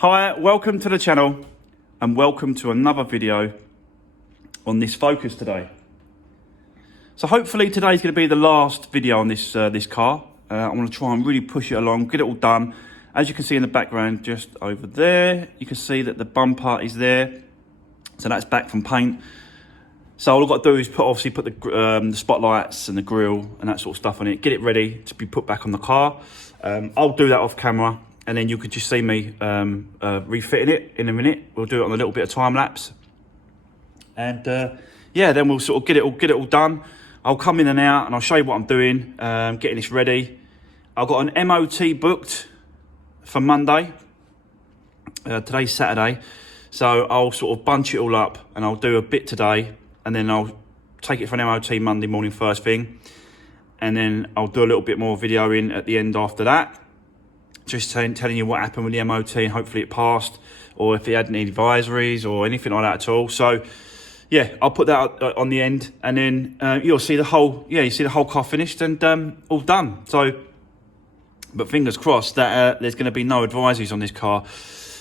Hi, welcome to the channel and welcome to another video on this Focus today. So hopefully today's going to be the last video on this car. I want to try and really push it along, get it all done. As you can see in the background just over there, you can see that the bumper is there. So that's back from paint. So all I've got to do is put the spotlights and the grille and that sort of stuff on it, get it ready to be put back on the car. I'll do that off camera. And then you could just see me refitting it in a minute. We'll do it on a little bit of time lapse. And yeah, then we'll sort of get it all done. I'll come in and out and I'll show you what I'm doing, getting this ready. I've got an MOT booked for Monday. Today's Saturday. So I'll sort of bunch it all up and I'll do a bit today. And then I'll take it for an MOT Monday morning first thing. And then I'll do a little bit more videoing at the end after that. Just telling you what happened with the MOT and hopefully it passed, or if it had any advisories or anything like that at all. So yeah, I'll put that on the end, and then you'll see the whole car finished and all done. So, but fingers crossed that there's going to be no advisories on this car.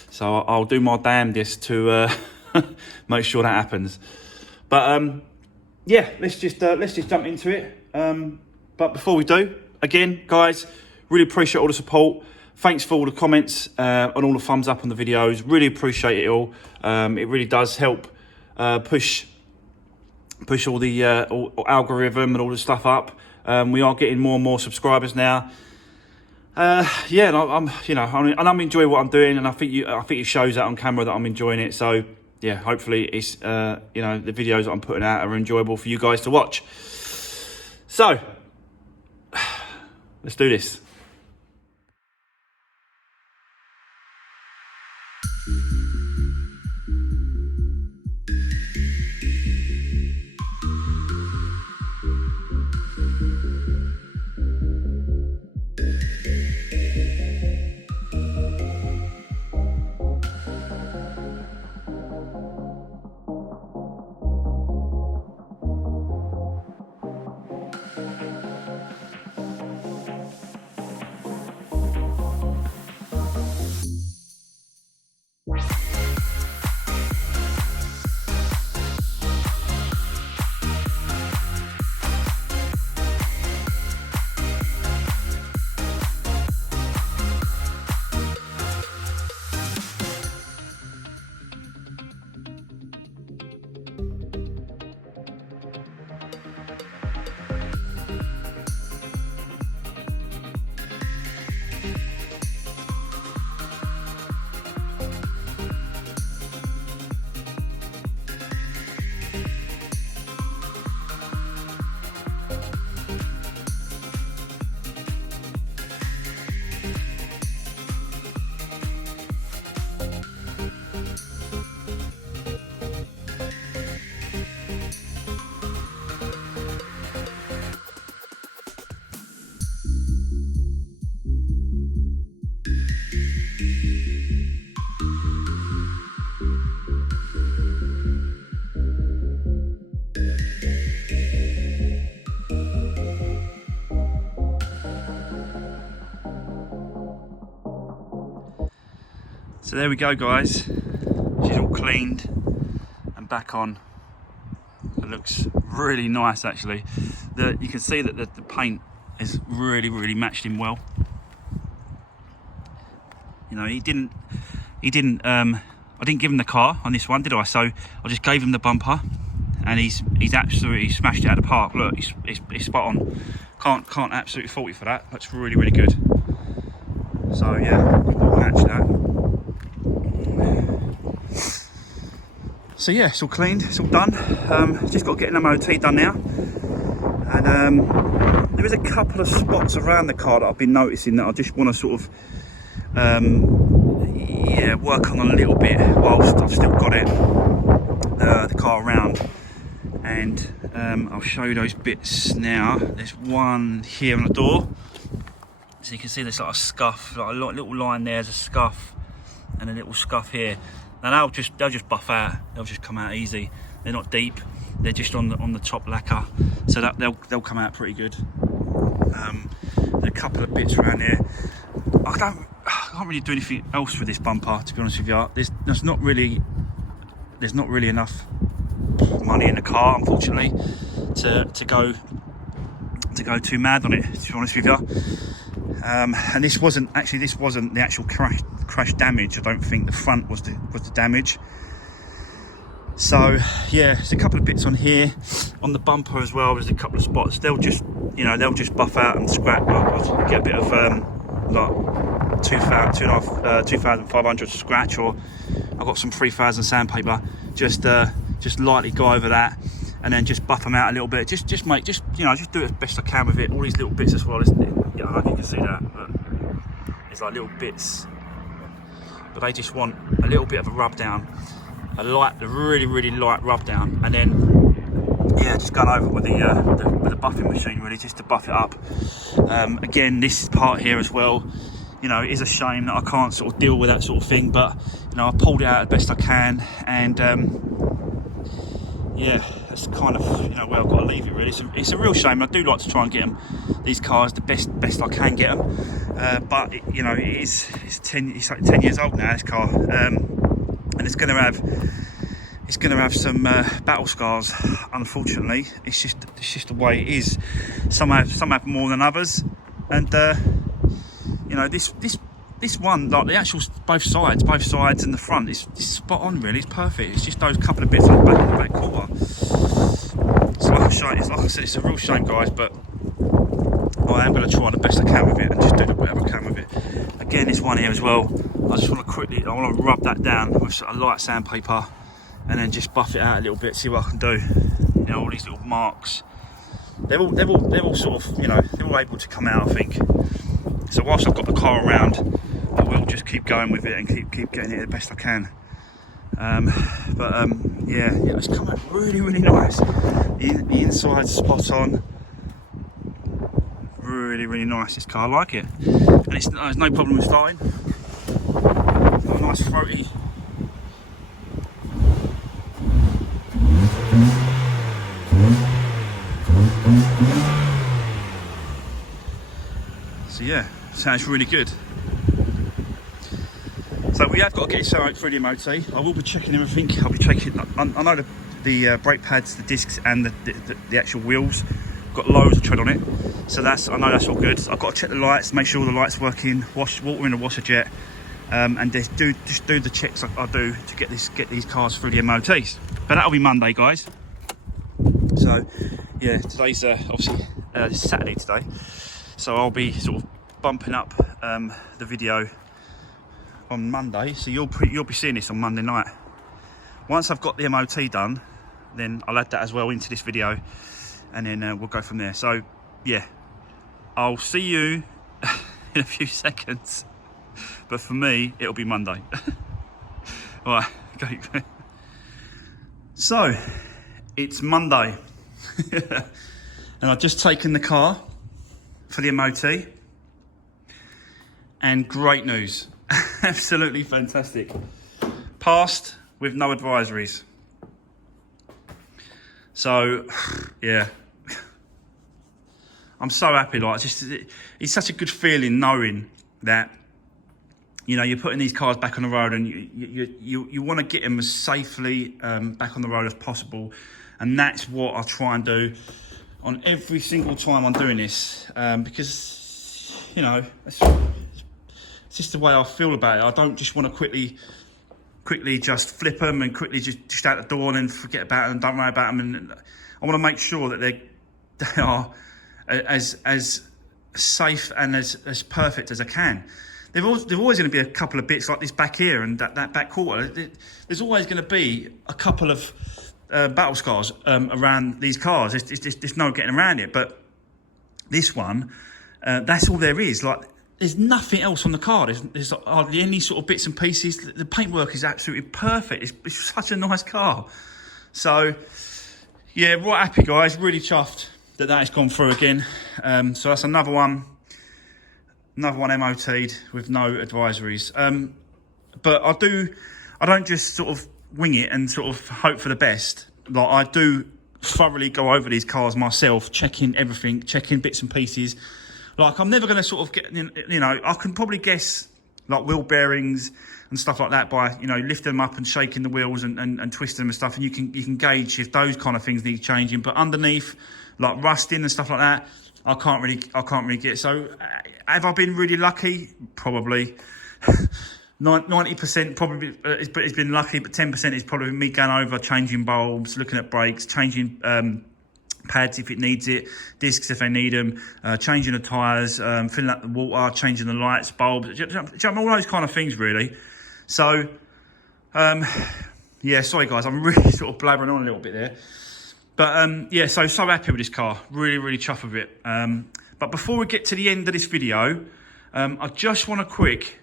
So I'll do my damnedest to make sure that happens. But yeah, let's just jump into it. But before we do, again, guys, really appreciate all the support. Thanks for all the comments and all the thumbs up on the videos. Really appreciate it all. It really does help push all the algorithm and all the stuff up. We are getting more and more subscribers now. Yeah, and I'm enjoying what I'm doing, and I think it shows that on camera that I'm enjoying it. So yeah, hopefully it's the videos that I'm putting out are enjoyable for you guys to watch. So let's do this. So there we go, guys. She's all cleaned and back on. It looks really nice, actually. You can see that the paint is really matched in well. You know, I didn't give him the car on this one, did I? So I just gave him the bumper, and he's absolutely smashed it out of the park. Look, he's spot on. Can't absolutely fault you for that. That's really good. So yeah, I'll match that. So yeah, it's all cleaned, it's all done. Just got to get an MOT done now. And there is a couple of spots around the car that I've been noticing that I just want to sort of work on a little bit whilst I've still got it, the car around. And I'll show you those bits now. There's one here on the door. So you can see there's like a scuff, like a little line there's a scuff, and a little scuff here. And they'll just buff out. They'll just come out easy. They're not deep. They're just on the top lacquer, so that they'll come out pretty good. There's a couple of bits around here. I can't really do anything else with this bumper, to be honest with you. There's not really enough money in the car, unfortunately, to go too mad on it, to be honest with you. And this wasn't the actual crash damage. I don't think the front was the damage. So yeah, there's a couple of bits on here, on the bumper as well. There's a couple of spots. They'll just buff out and scrap. I'll get a bit of like 2,500 scratch, or I've got some 3,000 sandpaper. Just lightly go over that, and then just buff them out a little bit. Just do it as best I can with it. All these little bits as well. Yeah, I don't know if you can see that, but it's like little bits. But they just want a little bit of a rub down. A really light rub down, and then yeah, just going over with the buffing machine, really, just to buff it up. Again, this part here as well, it is a shame that I can't sort of deal with that sort of thing, but I pulled it out as best I can, and yeah, that's kind of where I've got to leave it, really. It's a real shame. I do like to try and get these cars the best I can get them, but it's 10 years old now, this car. And it's going to have some battle scars. Unfortunately, it's just the way it is. Some have more than others, and this one, like the actual both sides and the front, it's spot on. Really, it's perfect. It's just those couple of bits on the back quarter. So like I said, it's a real shame, guys, but I am going to try the best I can with it and just do the whatever I can with it. Again, this one here as well, I want to rub that down with sort of light sandpaper, and then just buff it out a little bit, see what I can do. All these little marks, they're all sort of, they're all able to come out, I think. So whilst I've got the car around, I will just keep going with it and keep getting it the best I can. Yeah, it's come out really nice. The inside's spot on. Really nice, this car. I like it, and there's no problem with starting. Got a nice throaty. So yeah, sounds really good. So we have got to get this out through the MOT. I will be checking everything. I'll be checking. I know the brake pads, the discs, and the actual wheels. Got loads of tread on it, so I know that's all good. I've got to check the lights, make sure all the lights working, water in the washer jet, and just do the checks I do to get these cars through the MOTs. But that'll be Monday, guys. So yeah, today's obviously Saturday today, so I'll be sort of bumping up the video on Monday. So you'll be seeing this on Monday night. Once I've got the MOT done, then I'll add that as well into this video, and then we'll go from there. So yeah, I'll see you in a few seconds, but for me it'll be Monday. All right, go. So it's Monday and I've just taken the car for the MOT, and great news. Absolutely fantastic. Passed with no advisories. So yeah, I'm so happy. Like, it's such a good feeling knowing that you're putting these cars back on the road, and you want to get them as safely back on the road as possible, and that's what I try and do on every single time I'm doing this, because it's just the way I feel about it. I don't just want to quickly just flip them and quickly just out the door and then forget about them and don't worry about them. And I want to make sure that they are as safe and as perfect as I can. There's always going to be a couple of bits like this back here and that back quarter. There's always going to be a couple of battle scars around these cars. There's no getting around it. But this one, that's all there is. Like, there's nothing else on the car. There's hardly any sort of bits and pieces. The paintwork is absolutely perfect. It's such a nice car. So yeah, right happy, guys. Really chuffed that has gone through again. So that's another one MOT'd with no advisories. But I don't just sort of wing it and sort of hope for the best. Like, I do thoroughly go over these cars myself, checking everything, checking bits and pieces. Like, I'm never going to sort of get, I can probably guess like wheel bearings and stuff like that by, you know, lifting them up and shaking the wheels and twisting them and stuff, and you can gauge if those kind of things need changing. But underneath, like rusting and stuff like that, I can't really get. So have I been really lucky? Probably. 90% probably it's been lucky, but 10% is probably me going over, changing bulbs, looking at brakes, changing pads if it needs it, discs if they need them, changing the tyres, filling up the water, changing the lights, bulbs, all those kind of things really. So yeah, sorry guys, I'm really sort of blabbering on a little bit there, but yeah, so happy with this car, really chuffed with it. But before we get to the end of this video, I just want to quick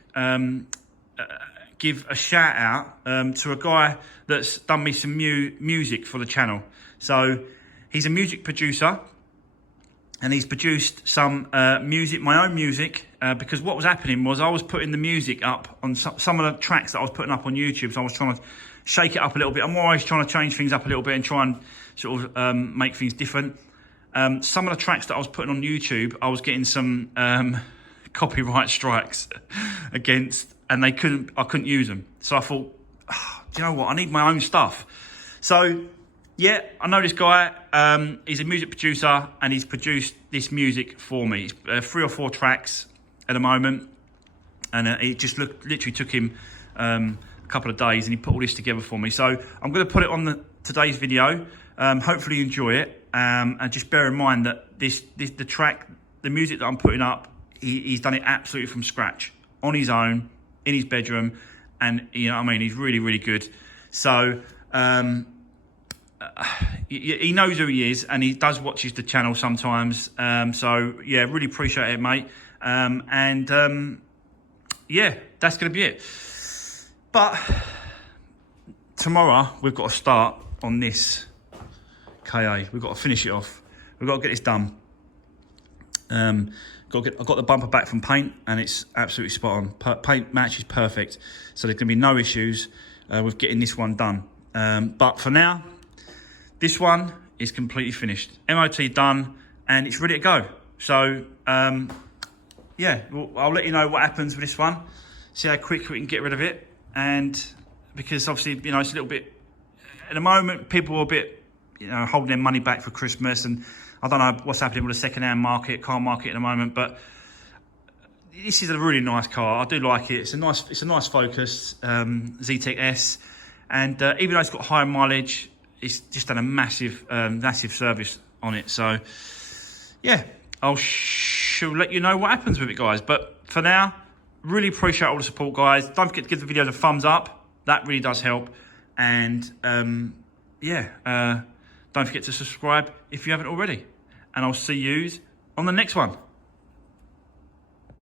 give a shout out to a guy that's done me some music for the channel. So he's a music producer, and he's produced some music, my own music, because what was happening was I was putting the music up on some of the tracks that I was putting up on YouTube. So I was trying to shake it up a little bit. I'm always trying to change things up a little bit and try and sort of make things different. Some of the tracks that I was putting on YouTube, I was getting some copyright strikes against, and I couldn't use them. So I thought, oh, do you know what? I need my own stuff. So yeah, I know this guy. He's a music producer, and he's produced this music for me. It's 3 or 4 tracks at the moment, and it just literally took him a couple of days, and he put all this together for me. So I'm going to put it on today's video. Hopefully you enjoy it, and just bear in mind that the music that I'm putting up, he's done it absolutely from scratch, on his own, in his bedroom, and you know what I mean, he's really good. So he knows who he is, and he does watches the channel sometimes. So yeah, really appreciate it, mate. Yeah, that's gonna be it. But tomorrow we've got to start on this KA. We've got to finish it off. We've got to get this done. I've got the bumper back from paint, and it's absolutely spot on. Paint match is perfect, so there's going to be no issues with getting this one done. But for now, this one is completely finished. MOT done, and it's ready to go. So yeah, I'll let you know what happens with this one. See how quick we can get rid of it, and because obviously, you know, it's a little bit at the moment, people are a bit, you know, holding their money back for Christmas, and I don't know what's happening with the second-hand car market at the moment, but this is a really nice car. I do like it. It's a nice Focus, Zetec S, and even though it's got high mileage, it's just done a massive service on it. So yeah, I'll let you know what happens with it, guys. But for now, really appreciate all the support, guys. Don't forget to give the video a thumbs up. That really does help. And yeah, don't forget to subscribe if you haven't already. And I'll see you on the next one.